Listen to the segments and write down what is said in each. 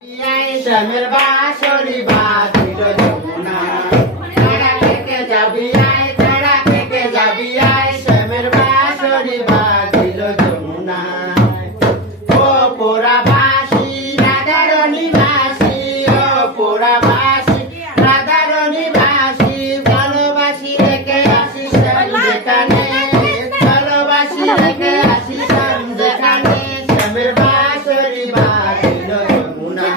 শ্যামের বাঁশরি বাজিল যমুনা, তারা থেকে যাবি আয়, তারা থেকে যাবি আয়, শ্যামের বাঁশরি বাজিল যমুনা। ও পোড়া বাঁশি রাধারণী বাঁশি, ও পোড়া বাঁশি রাধারণী বাঁশি, ভালোবাসি রেখে আসি শ্যাম যেখানে, ভালোবাসি রেখে আসি শ্যাম যেখানে, শ্যামের বাঁশরি বাজিল যমুনা,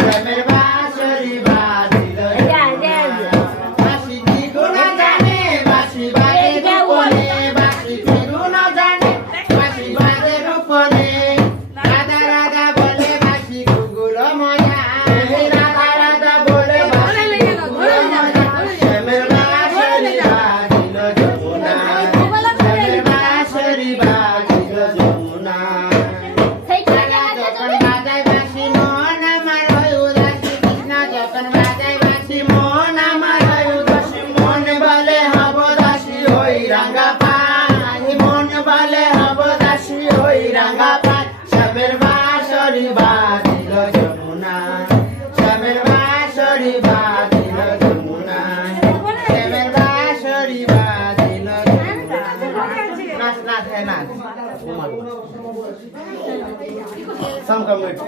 শ্যামের বাঁশরি বাজিল যমুনা। বাঁশি কি গুণ জানে, বাঁশি বাজে রূপনে, বাঁশি কি গুণ জানে, বাঁশি বাজে রূপনে, রাধা রাধা বলে বাঁশি গুগুলো মজা, রাধা রাধা বলে বাঁশি গুগুলো মজা, শ্যামের বাঁশরি বাজিল যমুনা, শ্যামের বাঁশরি বাজিল যমুনা। যখন বাজায় বাঁশি মন আমার হয় উদাসী, কৃষ্ণ যখন বাজায় বাঁশি মন আমার হয় উদাসী, মন বলে হব দাসী ওই রাঙা পাই, মন বলে হব দাসী ওই রাঙা পাই, শ্যামের বাঁশরি বাজিল যমুনা, শ্যামের বাঁশরি বাজিল যমুনা, শ্যামের বাঁশরি বাজিল যমুনা। নাচ নাচ হ্যাঁ নাচ Sangka mereka,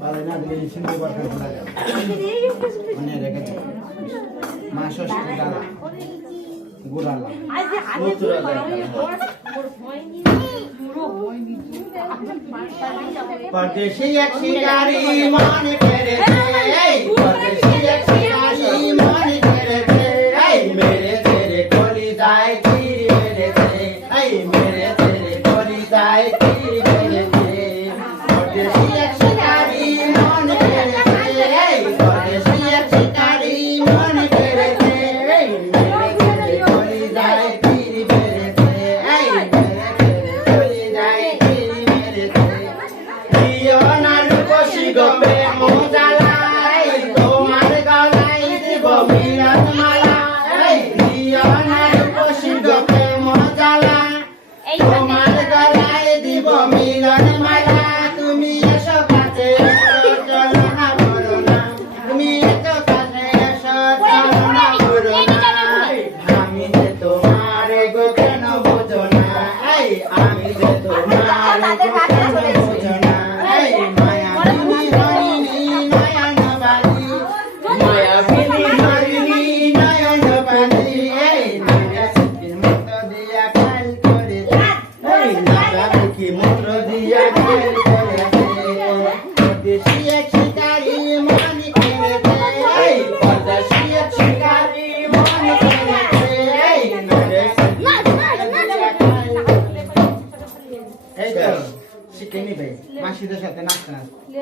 balai nak beli sini bukan pelajar. Mana ada kerja? Masuk sekolah, gurala. Mutur ada. Perdesi ek sikari mani kerete, perdesi ek sikari mani kerete, mere tere koli dai tiri kerete, mere tere koli dai tiri kerete. Perdesi ek sikari mani kerete, perdesi ek sikari mani kerete, mere tere koli dai tiri kerete, mere tere koli dai tiri kerete. Dio nalu kosi gope mojala, tomar galai dibo milan mala. Dio nalu kosi gope mojala, tomar galai dibo milan mala. Tumi esho kache esho chalo na borona, tumi esho kache esho chalo na borona. Ami je tomare go keno bojona, ami je tomare go keno bojona. Maya bini harini nayan bani, Maya bini harini nayan bani. Naya sikin mutro diya kal kore, Naya biki mutro diya kal kore. Perdesi ek sikari mani kerete, perdesi ek sikari mani kerete. Naya sikin mutro diya kal kore. এই তো শিখে নিবে মাসিদের সাথে নাচতে নাচতে